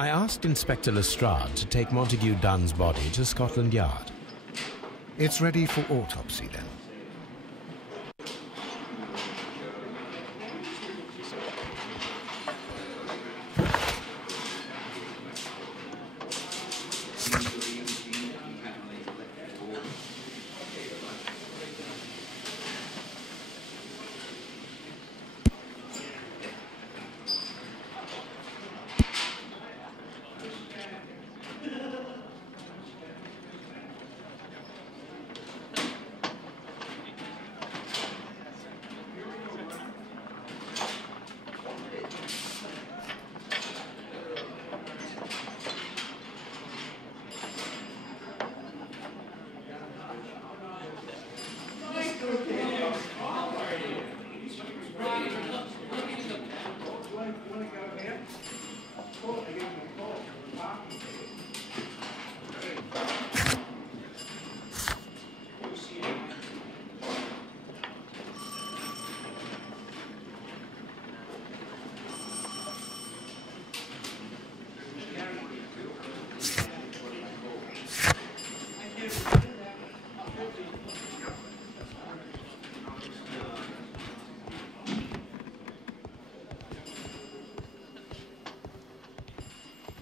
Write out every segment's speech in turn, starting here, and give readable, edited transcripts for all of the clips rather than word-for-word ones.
I asked Inspector Lestrade to take Montague Dunn's body to Scotland Yard. It's ready for autopsy, then?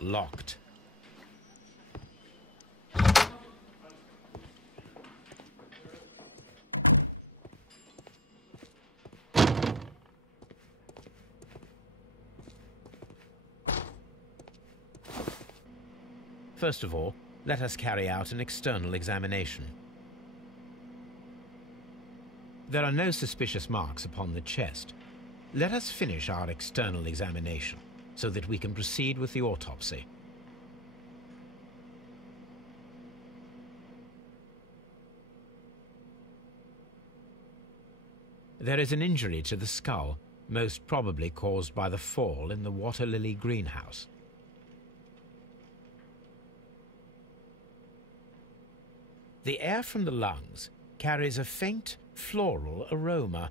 Locked. First of all, let us carry out an external examination. There are no suspicious marks upon the chest. Let us finish our external examination so that we can proceed with the autopsy. There is an injury to the skull, most probably caused by the fall in the water lily greenhouse. The air from the lungs carries a faint floral aroma.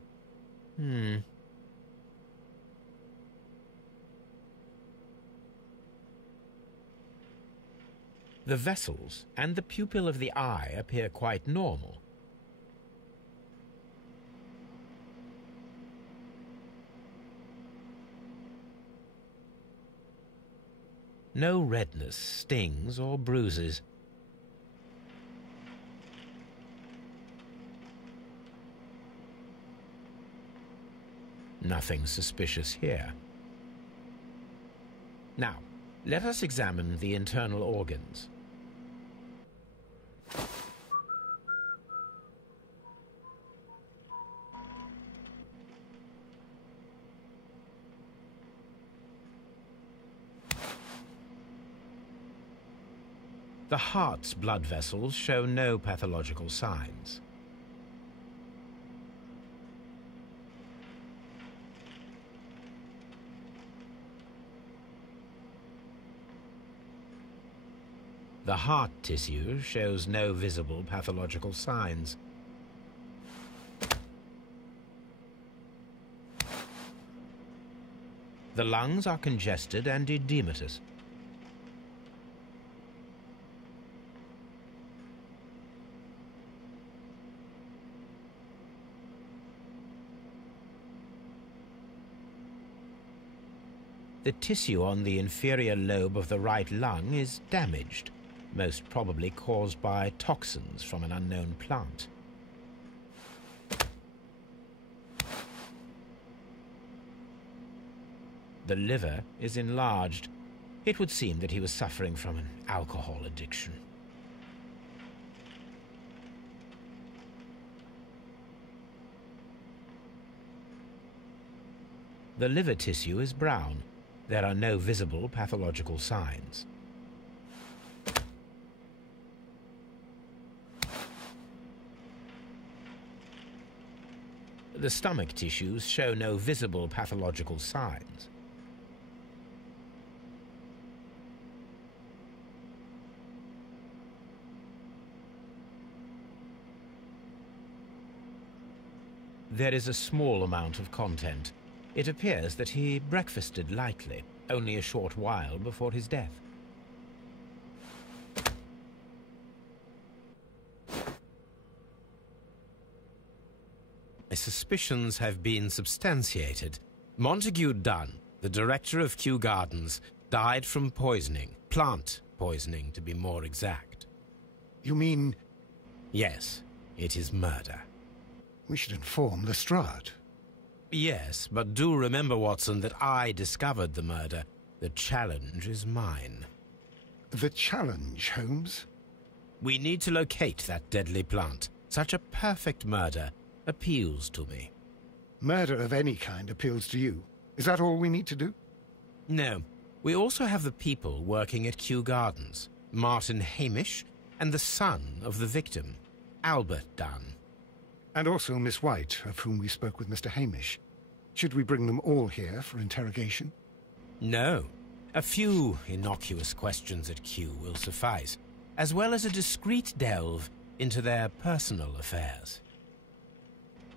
The vessels and the pupil of the eye appear quite normal. No redness, stings, or bruises. Nothing suspicious here. Now, let us examine the internal organs. The heart's blood vessels show no pathological signs. The heart tissue shows no visible pathological signs. The lungs are congested and edematous. The tissue on the inferior lobe of the right lung is damaged, most probably caused by toxins from an unknown plant. The liver is enlarged. It would seem that he was suffering from an alcohol addiction. The liver tissue is brown. There are no visible pathological signs. The stomach tissues show no visible pathological signs. There is a small amount of content. It appears that he breakfasted lightly. only a short while before his death. My suspicions have been substantiated. Montague Dunn, the director of Kew Gardens, died from poisoning. Plant poisoning, to be more exact. You mean... Yes, it is murder. We should inform Lestrade. Yes, but do remember, Watson, that I discovered the murder. The challenge is mine. The challenge, Holmes? We need to locate that deadly plant. Such a perfect murder appeals to me. Murder of any kind appeals to you. Is that all we need to do? No. We also have the people working at Kew Gardens. Martin Hamish and the son of the victim, Albert Dunn. And also Miss White, of whom we spoke with Mr. Hamish. Should we bring them all here for interrogation? No. A few innocuous questions at Kew will suffice, as well as a discreet delve into their personal affairs.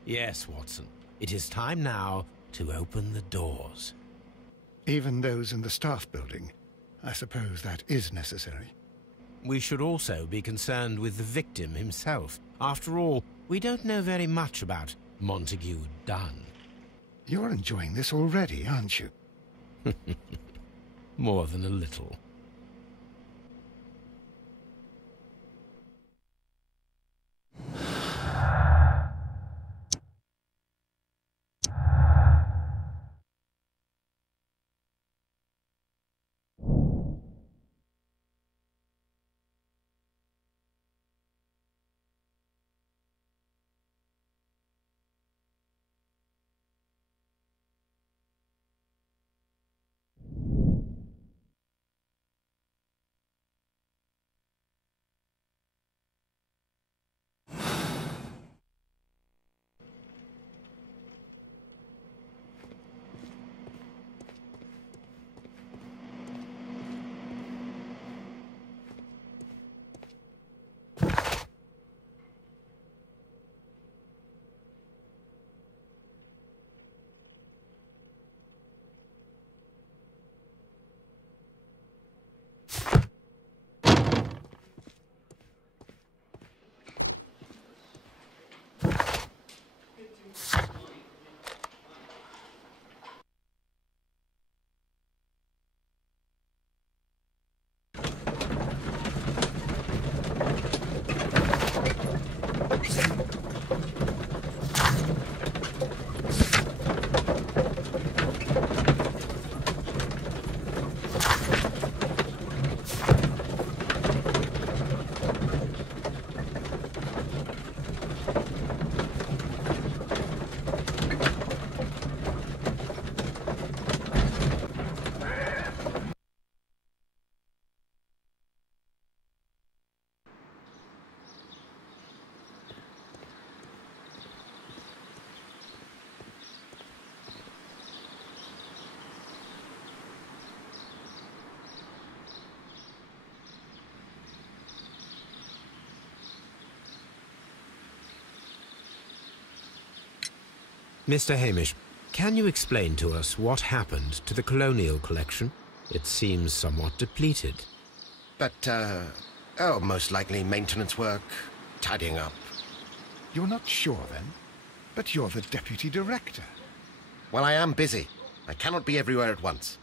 Yes, Watson, it is time now to open the doors. Even those in the staff building? I suppose that is necessary. We should also be concerned with the victim himself. After all, we don't know very much about Montague Dunn. You're enjoying this already, aren't you? More than a little. Mr. Hamish, can you explain to us what happened to the colonial collection? It seems somewhat depleted. But, most likely maintenance work, tidying up. You're not sure, then? But you're the deputy director. Well, I am busy. I cannot be everywhere at once.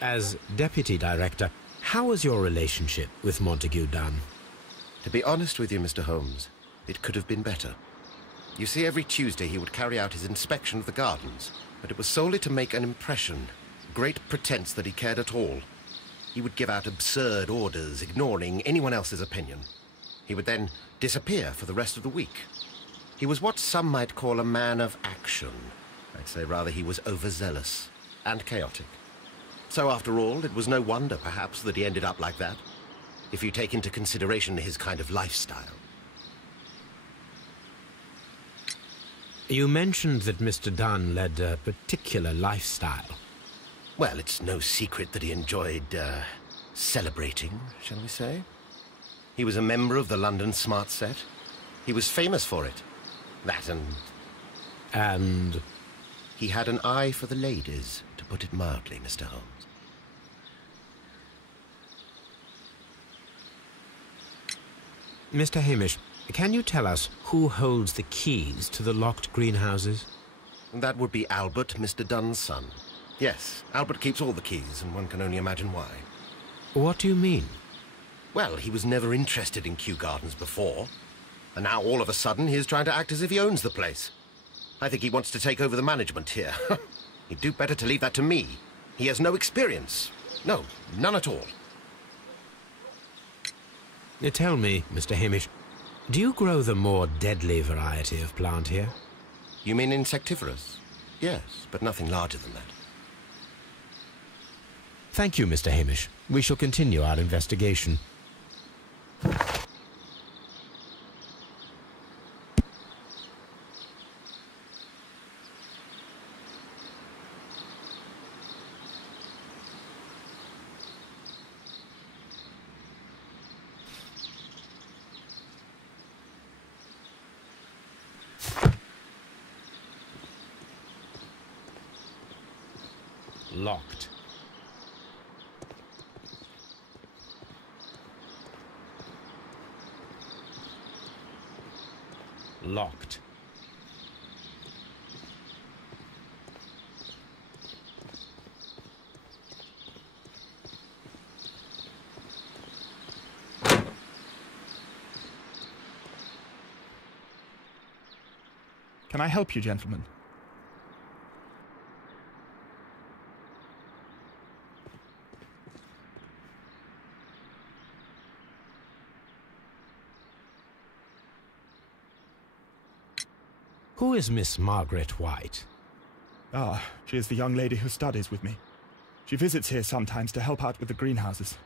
As deputy director, how was your relationship with Montague Dunn? To be honest with you, Mr. Holmes, it could have been better. You see, every Tuesday he would carry out his inspection of the gardens, but it was solely to make an impression, great pretense that he cared at all. He would give out absurd orders, ignoring anyone else's opinion. He would then disappear for the rest of the week. He was what some might call a man of action. I'd say rather he was overzealous and chaotic. So after all, it was no wonder, perhaps, that he ended up like that, if you take into consideration his kind of lifestyle. You mentioned that Mr. Dunn led a particular lifestyle. Well, it's no secret that he enjoyed, celebrating, shall we say. He was a member of the London Smart Set. He was famous for it. That and... And? He had an eye for the ladies, to put it mildly, Mr. Holmes. Mr. Hamish, can you tell us who holds the keys to the locked greenhouses? That would be Albert, Mr. Dunn's son. Yes, Albert keeps all the keys, and one can only imagine why. What do you mean? Well, he was never interested in Kew Gardens before. And now, all of a sudden, he is trying to act as if he owns the place. I think he wants to take over the management here. He'd do better to leave that to me. He has no experience. No, none at all. Tell me, Mr. Hamish, do you grow the more deadly variety of plant here? You mean insectivorous? Yes, but nothing larger than that. Thank you, Mr. Hamish. We shall continue our investigation. Locked. Locked. Can I help you, gentlemen? Who is Miss Margaret White? Ah, she is the young lady who studies with me. She visits here sometimes to help out with the greenhouses.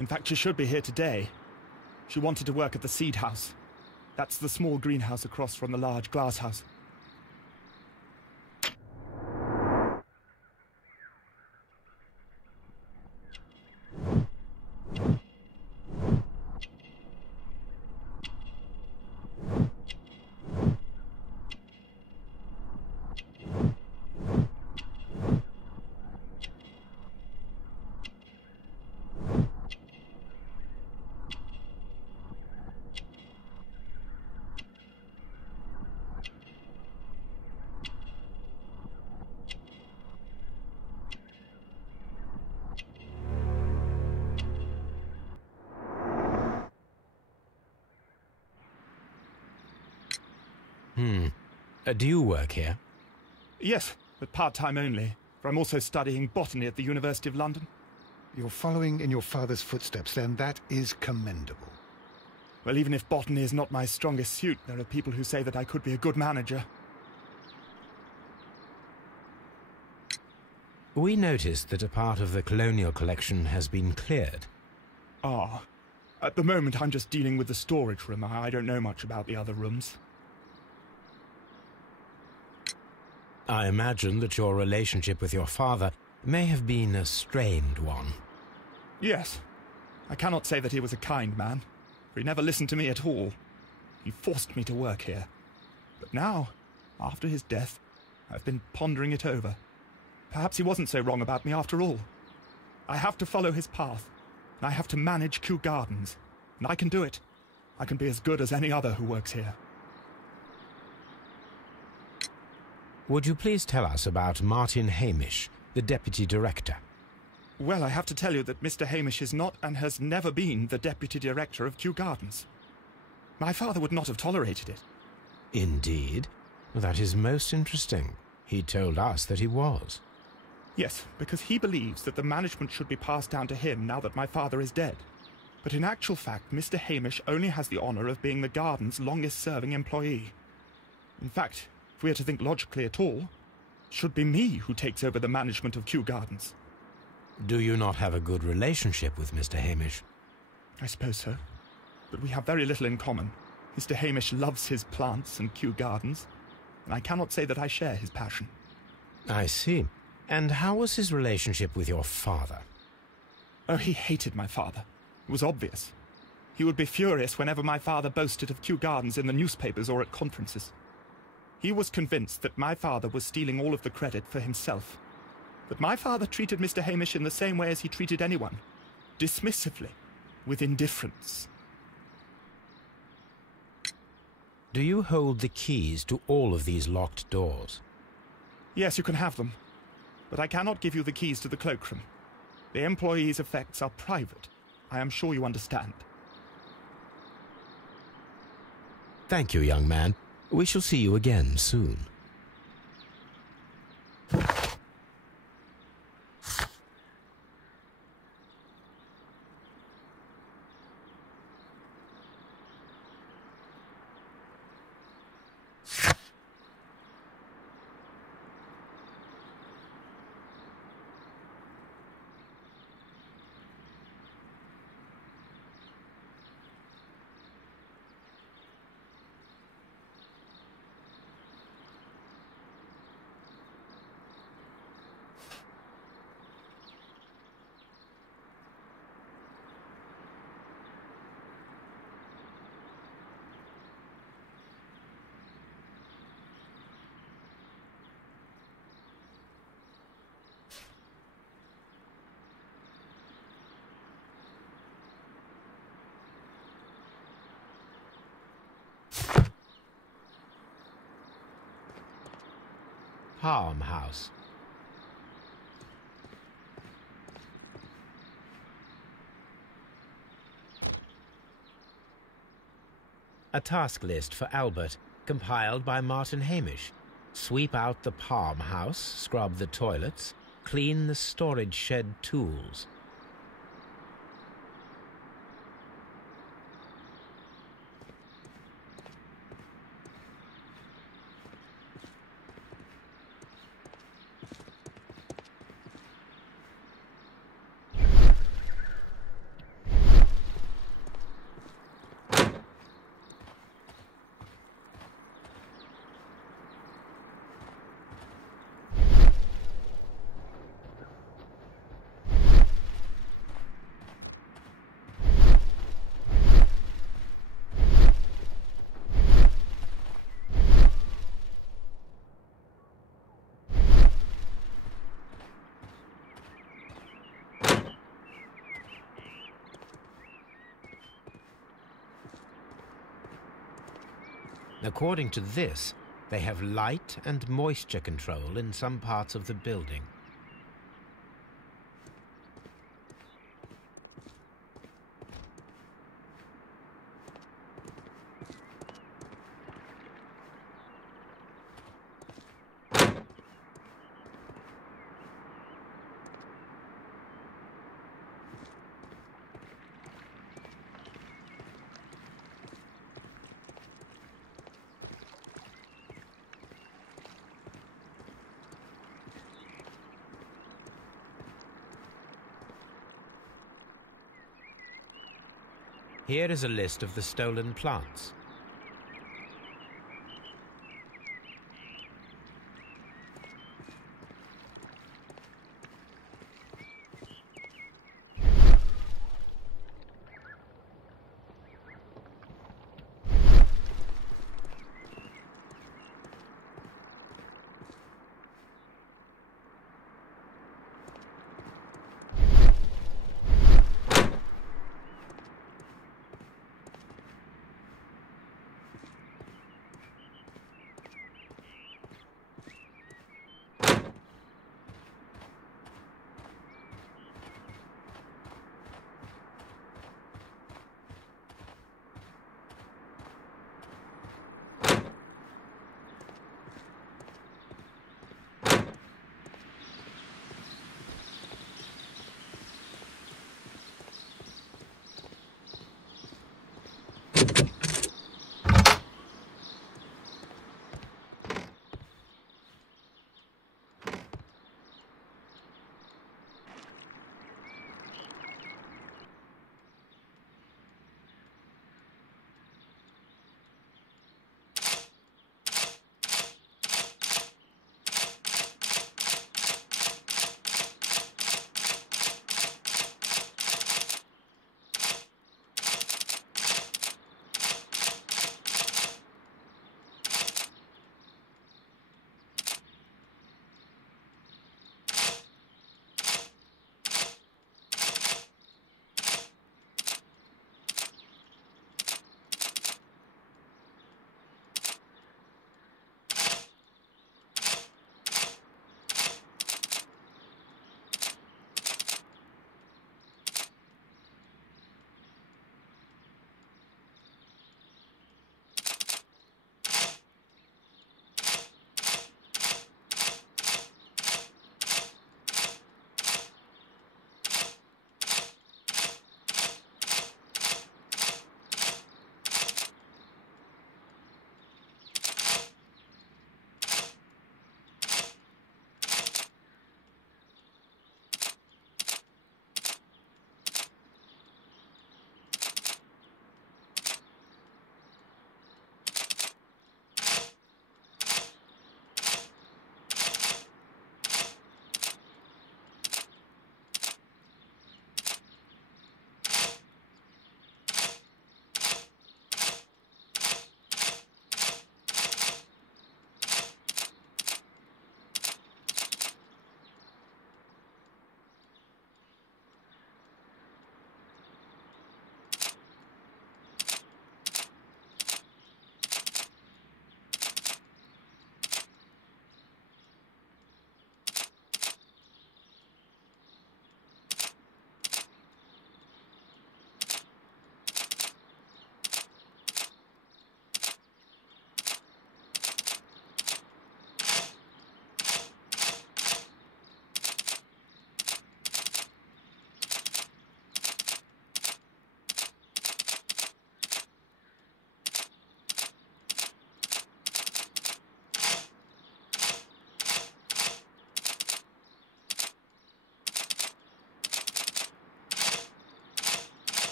In fact, she should be here today. She wanted to work at the seed house. That's the small greenhouse across from the large glass house. Do you work here? Yes, but part-time only, for I'm also studying botany at the University of London. You're following in your father's footsteps, then. That is commendable. Well, even if botany is not my strongest suit, there are people who say that I could be a good manager. We noticed that a part of the colonial collection has been cleared. Ah, at the moment I'm just dealing with the storage room. I don't know much about the other rooms. I imagine that your relationship with your father may have been a strained one. Yes. I cannot say that he was a kind man, for he never listened to me at all. He forced me to work here. But now, after his death, I've been pondering it over. Perhaps he wasn't so wrong about me after all. I have to follow his path, and I have to manage Kew Gardens. And I can do it. I can be as good as any other who works here. Would you please tell us about Martin Hamish, the Deputy Director? Well, I have to tell you that Mr. Hamish is not and has never been the Deputy Director of Kew Gardens. My father would not have tolerated it. Indeed? That is most interesting. He told us that he was. Yes, because he believes that the management should be passed down to him now that my father is dead. But in actual fact, Mr. Hamish only has the honour of being the garden's longest-serving employee. In fact, if we are to think logically at all, it should be me who takes over the management of Kew Gardens. Do you not have a good relationship with Mr. Hamish? I suppose so. But we have very little in common. Mr. Hamish loves his plants and Kew Gardens, and I cannot say that I share his passion. I see. And how was his relationship with your father? Oh, he hated my father. It was obvious. He would be furious whenever my father boasted of Kew Gardens in the newspapers or at conferences. He was convinced that my father was stealing all of the credit for himself. But my father treated Mr. Hamish in the same way as he treated anyone. Dismissively, with indifference. Do you hold the keys to all of these locked doors? Yes, you can have them. But I cannot give you the keys to the cloakroom. The employees' effects are private. I am sure you understand. Thank you, young man. We shall see you again soon. Palm House. A task list for Albert, compiled by Martin Hamish. Sweep out the Palm House, scrub the toilets, clean the storage shed tools. According to this, they have light and moisture control in some parts of the building. Here is a list of the stolen plants.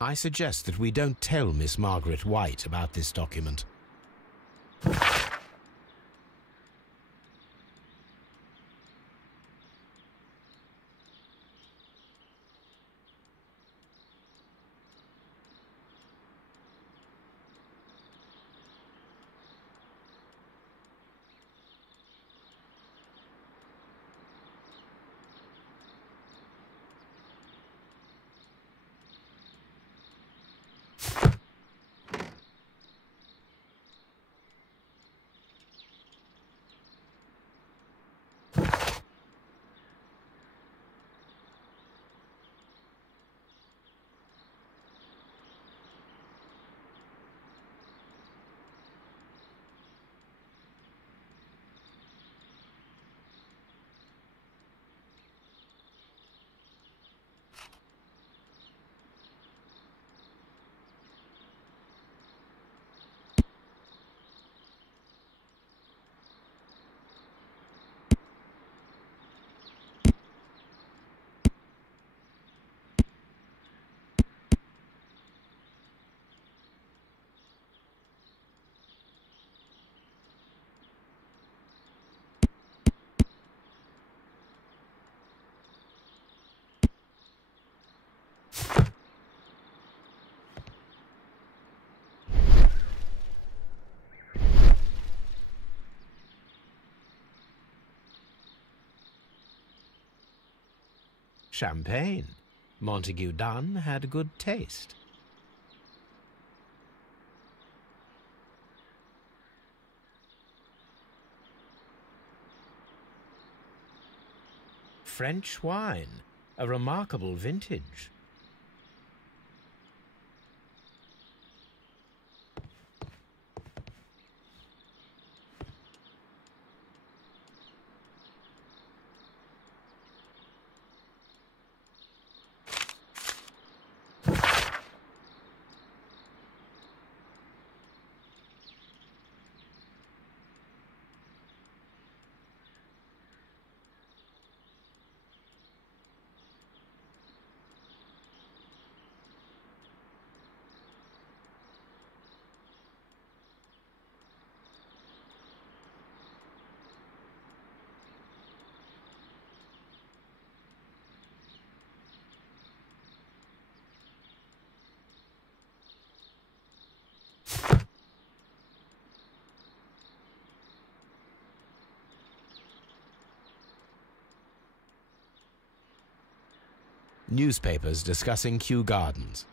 I suggest that we don't tell Miss Margaret White about this document. Champagne. Montague Dunn had good taste. French wine, a remarkable vintage. Newspapers discussing Kew Gardens.